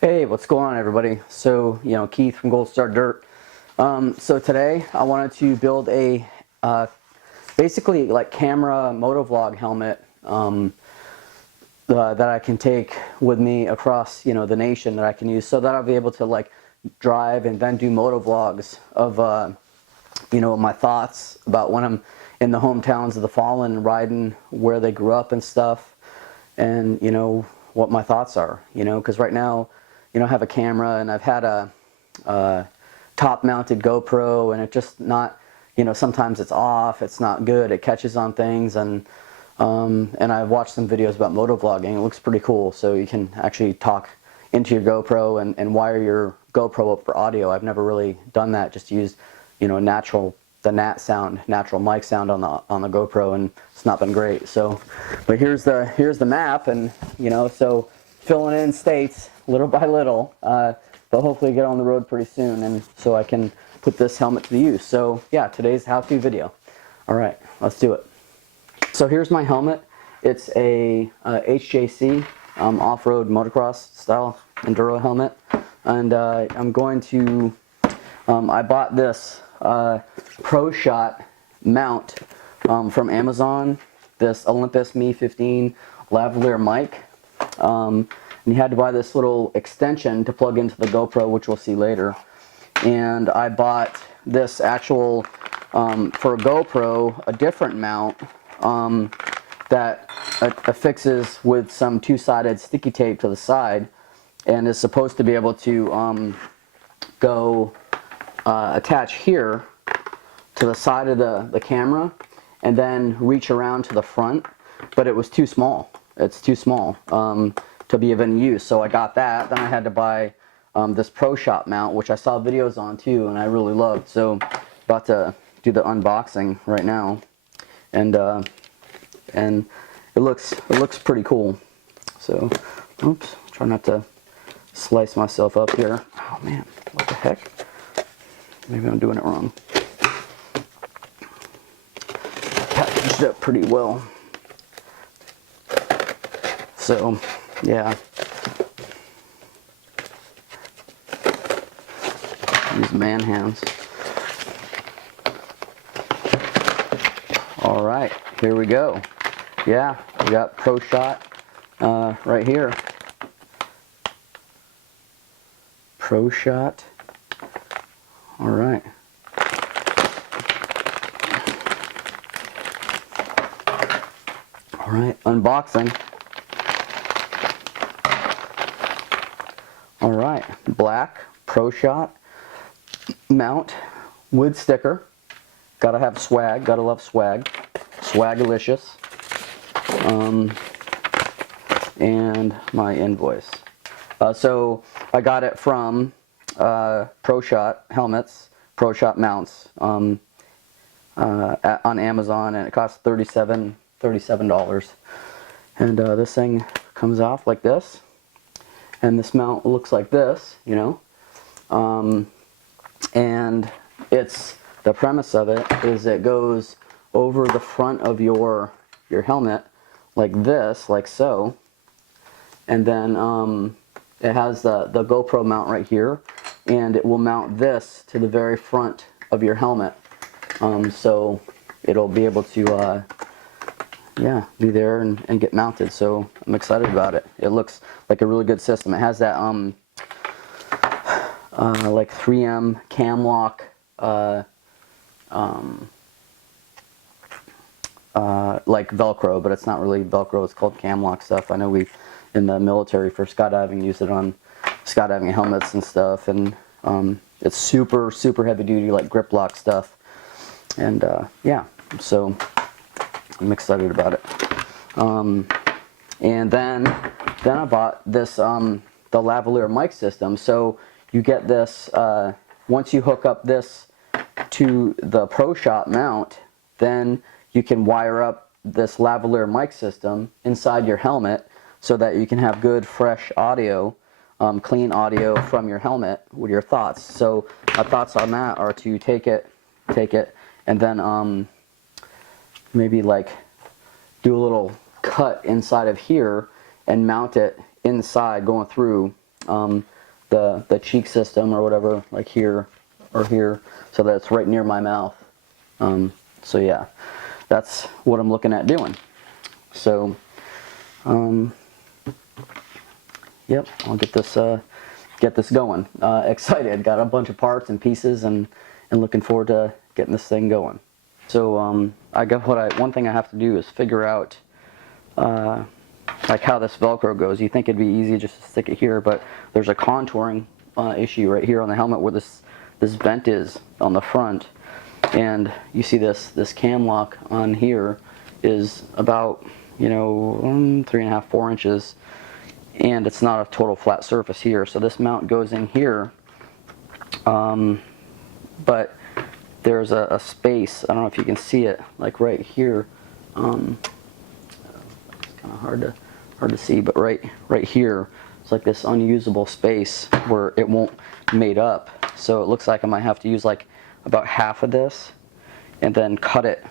Hey, what's going on, everybody? So, Keith from Gold Star Dirt. So today I wanted to build a basically like camera motovlog helmet that I can take with me across, the nation, that I can use, so that I'll be able to like drive and then do motovlogs of, my thoughts about when I'm in the hometowns of the fallen and riding where they grew up and stuff, and what my thoughts are, because right now, I have a camera and I've had a top-mounted GoPro, and it just not, sometimes it's off, it's not good, it catches on things, and I've watched some videos about motovlogging. It looks pretty cool, so you can actually talk into your GoPro and wire your GoPro up for audio. I've never really done that, just used, the natural mic sound on the GoPro, and it's not been great. So, but here's the map, and so filling in states little by little, but hopefully get on the road pretty soon, and so I can put this helmet to use. So yeah, today's how-to video. All right, let's do it. So here's my helmet. It's a HJC off-road motocross style enduro helmet, and I'm going to I bought this PROSHOT mount from Amazon, this Olympus Me 15 lavalier mic, and you had to buy this little extension to plug into the GoPro, which we'll see later. And I bought this actual for a GoPro, a different mount that affixes with some two-sided sticky tape to the side, and is supposed to be able to go attach here to the side of the camera and then reach around to the front, but it was too small. It's too small to be of any use, so I got that. Then I had to buy this PROSHOT mount, which I saw videos on too, and I really loved. So about to do the unboxing right now, and it looks pretty cool. So, oops, try not to slice myself up here. Oh man, what the heck? Maybe I'm doing it wrong. Packaged up pretty well. So, yeah. Use man hands. All right, here we go. Yeah, we got PROSHOT right here. PROSHOT. All right. All right, unboxing. All right, black PROSHOT mount with sticker. Gotta have swag, gotta love swag. Swagalicious. And my invoice. So I got it from PROSHOT helmets, PROSHOT mounts on Amazon, and it cost $37. And this thing comes off like this, and this mount looks like this, and it's the premise of it is it goes over the front of your helmet like this, like so, and then it has the GoPro mount right here, and it will mount this to the very front of your helmet, so it'll be able to yeah, be there and get mounted. So I'm excited about it. It looks like a really good system. It has that like 3M cam lock like Velcro, but it's not really Velcro, it's called cam lock stuff. I know we in the military for skydiving used it on skydiving helmets and stuff, and it's super heavy duty, like grip lock stuff, and yeah, so I'm excited about it. And then I bought this the lavalier mic system. So you get this once you hook up this to the PROSHOT mount, then you can wire up this lavalier mic system inside your helmet so that you can have good fresh audio, clean audio from your helmet with your thoughts. So my thoughts on that are to take it and then maybe like do a little cut inside of here and mount it inside, going through the cheek system or whatever, like here or here, so that it's right near my mouth. So yeah, that's what I'm looking at doing. So, yep, I'll get this going. Excited, got a bunch of parts and pieces, and looking forward to getting this thing going. So one thing I have to do is figure out like how this Velcro goes. You think it'd be easy just to stick it here, but there's a contouring issue right here on the helmet where this vent is on the front, and you see this cam lock on here is about 3.5, 4 inches, and it's not a total flat surface here. So this mount goes in here, but there's a space. I don't know if you can see it, like right here. It's kind of hard to see, but right here, it's like this unusable space where it won't mate up. So it looks like I might have to use like about half of this, and then cut it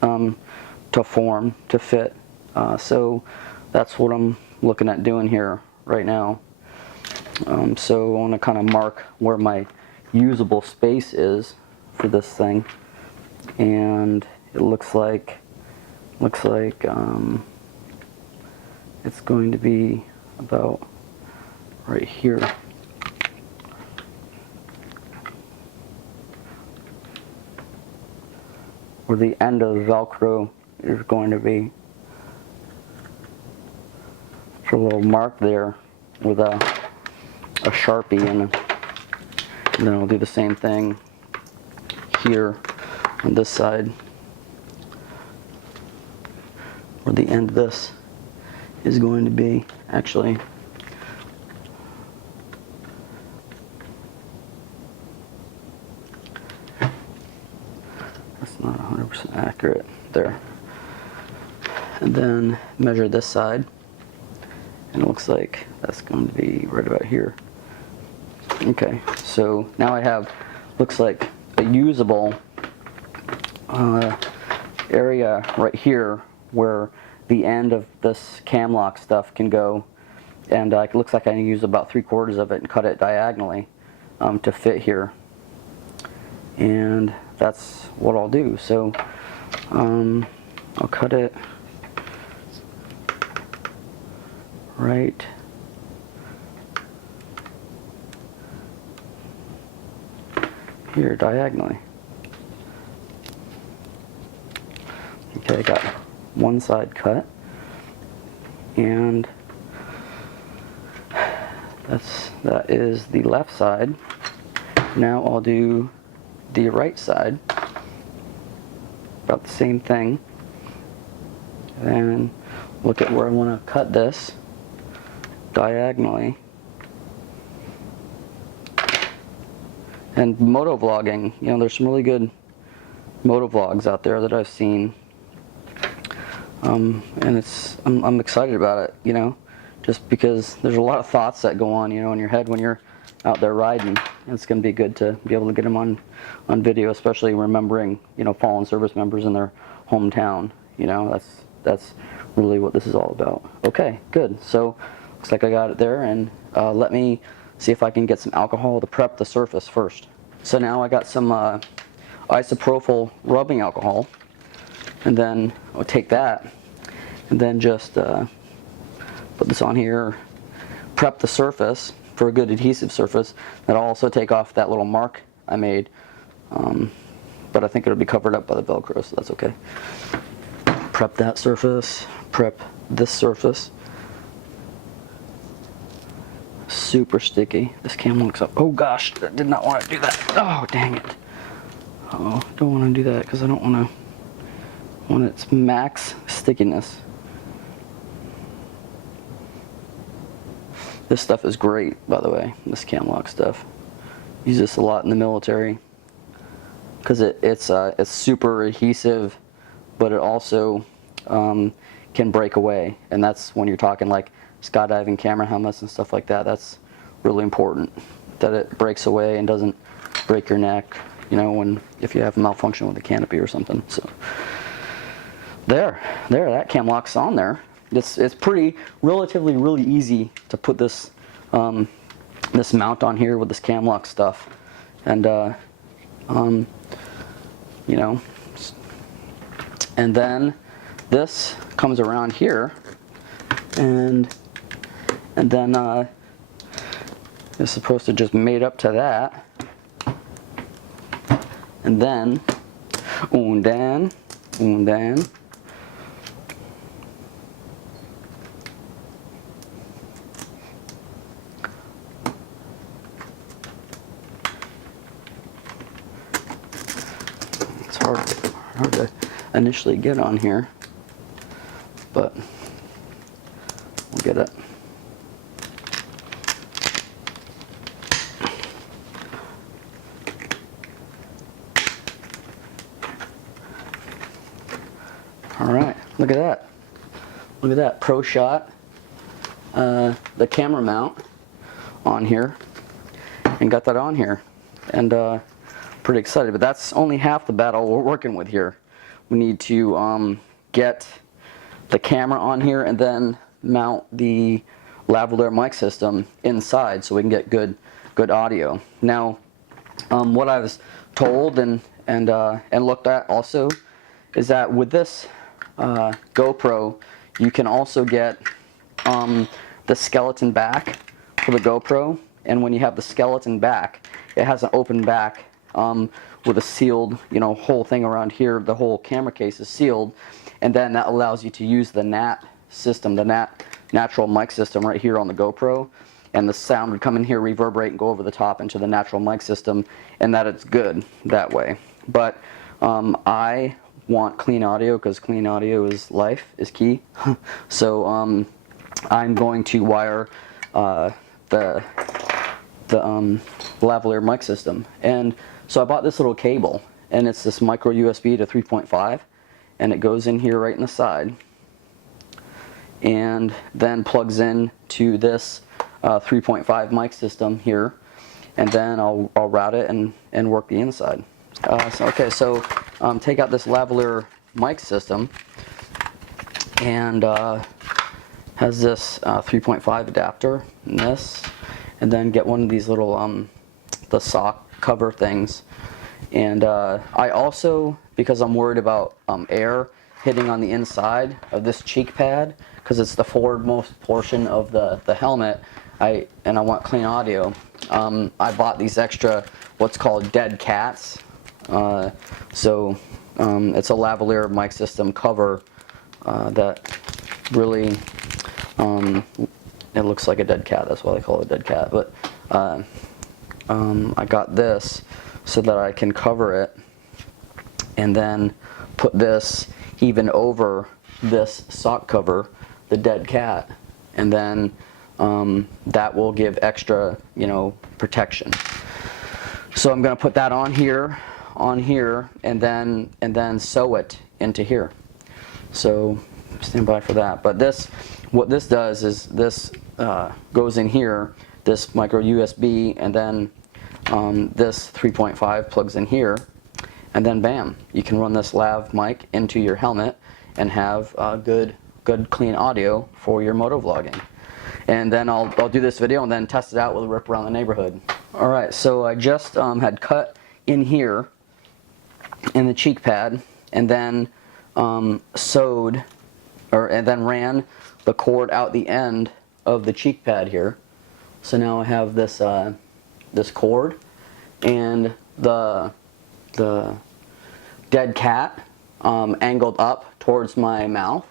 to form, to fit. So that's what I'm looking at doing here right now. So I want to kind of mark where my usable space is for this thing, and it looks like it's going to be about right here. Where the end of the Velcro is going to be. There's a little mark there with a Sharpie, and then I'll do the same thing here on this side, where the end of this is going to be. Actually, that's not 100% accurate there. And then measure this side, and it looks like that's going to be right about here. Okay, so now I have, looks like a usable area right here where the end of this cam lock stuff can go, and it looks like I can use about 3/4 of it and cut it diagonally to fit here, and that's what I'll do. So I'll cut it right here diagonally. Okay, I got one side cut, and that is the left side. Now I'll do the right side, about the same thing, and look at where I want to cut this diagonally. And moto vlogging, there's some really good moto vlogs out there that I've seen, and I'm excited about it, just because there's a lot of thoughts that go on, in your head when you're out there riding. It's going to be good to be able to get them on video, especially remembering, fallen service members in their hometown. That's really what this is all about. Okay, good. So looks like I got it there, and let me see if I can get some alcohol to prep the surface first. So now I got some isopropyl rubbing alcohol, and then I'll take that and then just put this on here, prep the surface for a good adhesive surface. Then I'll also take off that little mark I made, but I think it'll be covered up by the Velcro, so that's okay. Prep that surface, prep this surface. Super sticky. This cam looks up. Oh gosh, I did not want to do that. Oh, dang it. Oh, don't want to do that because I don't want its max stickiness. This stuff is great, by the way, this cam lock stuff. Use this a lot in the military because it's super adhesive, but it also can break away, and that's when you're talking like skydiving camera helmets and stuff like that. That's really important that it breaks away and doesn't break your neck, if you have a malfunction with the canopy or something. So there, that cam lock's on there. It's pretty relatively really easy to put this this mount on here with this cam lock stuff, and you know, and then this comes around here, and then it's supposed to just mate up to that, and then it's hard to initially get on here, but we'll get it. All right, look at that. Look at that, PROSHOT, the camera mount on here, and got that on here, and pretty excited. But that's only half the battle we're working with here. We need to get the camera on here and then mount the lavalier mic system inside so we can get good audio. Now, what I was told and looked at also is that with this GoPro, you can also get the skeleton back for the GoPro, and when you have the skeleton back, it has an open back with a sealed, you know, whole thing around here. The whole camera case is sealed, and then that allows you to use the NAT system, the natural mic system right here on the GoPro, and the sound would come in here, reverberate, and go over the top into the natural mic system, and that it's good that way. But I want clean audio, because clean audio is life, is key. So I'm going to wire the lavalier mic system, and so I bought this little cable, and it's this micro USB to 3.5, and it goes in here right in the side, and then plugs in to this 3.5 mic system here, and then I'll route it and work the inside. So take out this lavalier mic system, and has this 3.5 adapter and this, and then get one of these little the sock cover things. And I also, because I'm worried about air hitting on the inside of this cheek pad, because it's the forwardmost portion of the helmet, I want clean audio, I bought these extra what's called dead cats. So it's a lavalier mic system cover that really it looks like a dead cat. That's why they call it a dead cat. But I got this so that I can cover it, and then put this even over this sock cover, the dead cat, and then that will give extra, you know, protection. So I'm going to put that on here, and then sew it into here. So stand by for that. But this, what this does is this goes in here, this micro USB, and then this 3.5 plugs in here, and then bam, you can run this lav mic into your helmet and have good clean audio for your moto vlogging. And then I'll do this video and then test it out with a rip around the neighborhood. All right, so I just had cut in here in the cheek pad, and then sewed, and then ran the cord out the end of the cheek pad here. So now I have this this cord and the dead cat angled up towards my mouth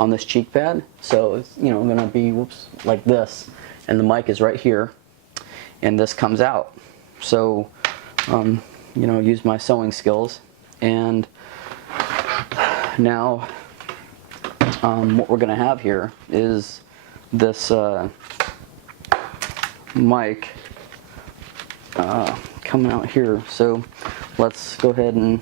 on this cheek pad. So it's, you know, gonna be like this, and the mic is right here, and this comes out. So you know, use my sewing skills, and now what we're gonna have here is this mic coming out here. So let's go ahead and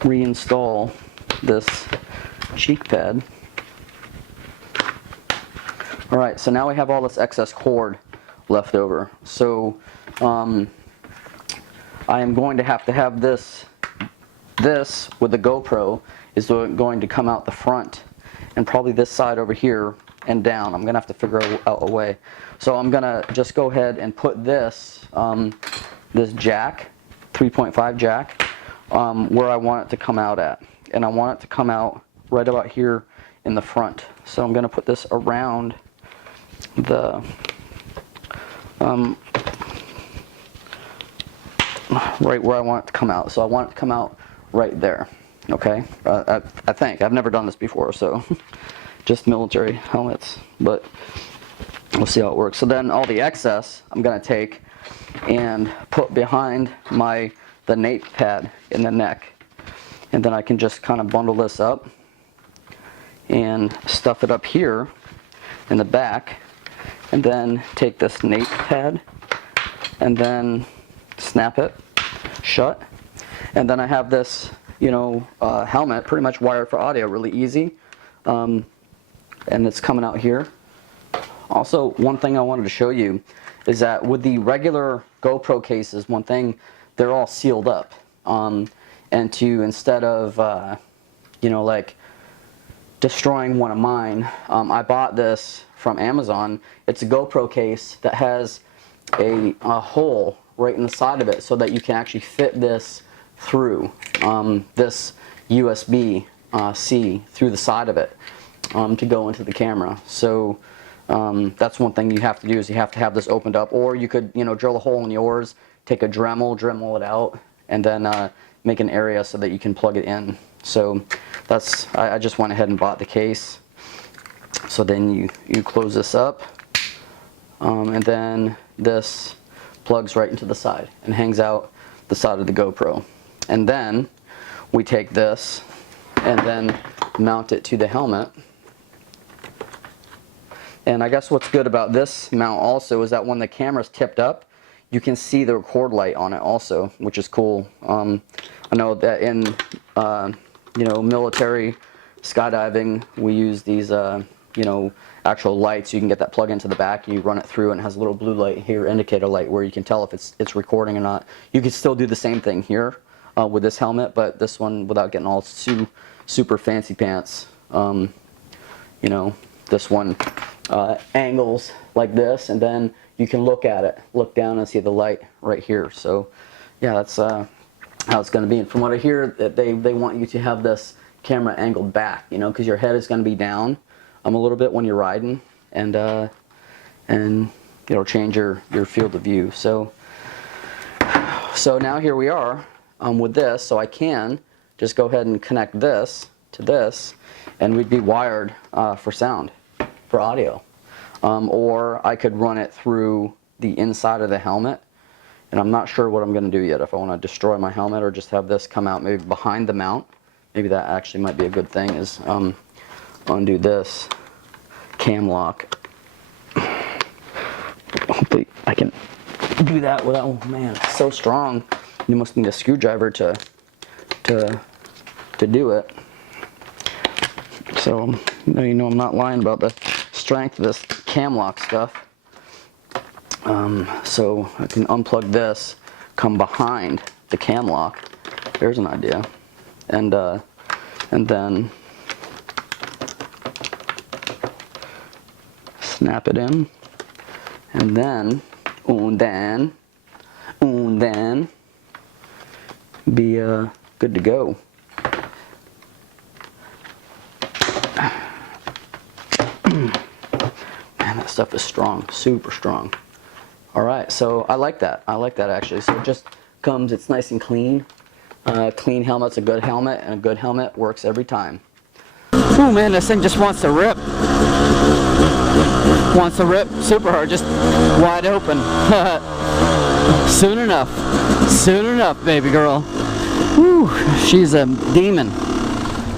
reinstall this cheek pad. Alright, so now we have all this excess cord left over. So I am going to have this with the GoPro is going to come out the front, and probably this side over here and down. I'm gonna have to figure out a way. So I'm gonna just go ahead and put this, this jack, 3.5 jack, where I want it to come out at. And I want it to come out right about here in the front. So I'm gonna put this around the, right where I want it to come out. So I want it to come out right there, okay? I think. I've never done this before, so just military helmets, but we'll see how it works. So then all the excess I'm gonna take and put behind the nape pad in the neck. And then I can just kind of bundle this up and stuff it up here in the back, and then take this nape pad and then snap it shut. And then I have this, you know, helmet pretty much wired for audio, really easy. And it's coming out here. Also, one thing I wanted to show you is that with the regular GoPro cases, one thing, they're all sealed up. And instead of, you know, like destroying one of mine, I bought this from Amazon. It's a GoPro case that has a hole right in the side of it so that you can actually fit this through, this USB-C through the side of it to go into the camera. So that's one thing you have to do, is you have to have this opened up, or you could, you know, drill a hole in yours, take a Dremel it out, and then make an area so that you can plug it in. So that's, I just went ahead and bought the case. So then you close this up, and then this plugs right into the side and hangs out the side of the GoPro. And then we take this and then mount it to the helmet. And I guess what's good about this mount also is that when the camera's tipped up, you can see the record light on it also, which is cool. I know that in you know, military skydiving, we use these you know, actual lights. You can get that plug into the back, you run it through, and it has a little blue light here, indicator light, where you can tell if it's recording or not. You can still do the same thing here with this helmet, but this one, without getting all super fancy pants, you know, this one angles like this, and then you can look at it, look down and see the light right here. So yeah, that's how it's going to be. And from what I hear, that they want you to have this camera angled back, you know, because your head is going to be down a little bit when you're riding, and it'll change your field of view. So now here we are with this. So I can just go ahead and connect this to this, and we'd be wired for sound, for audio. Or I could run it through the inside of the helmet, and I'm not sure what I'm going to do yet, if I want to destroy my helmet or just have this come out maybe behind the mount. Maybe that actually might be a good thing, is undo this cam lock. Hopefully I can do that without, oh man, it's so strong. You must need a screwdriver to do it. So you know I'm not lying about the strength of this cam lock stuff. So I can unplug this, come behind the cam lock. There's an idea. And then snap it in, and then be good to go. Man, that stuff is strong, super strong. All right, so I like that. I like that actually. So it just comes, it's nice and clean. Clean helmet's a good helmet, and a good helmet works every time. Oh man, this thing just wants to rip. Wants to rip super hard, just wide open. Soon enough, baby girl. Whew, she's a demon.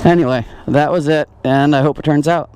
Anyway, that was it, and I hope it turns out.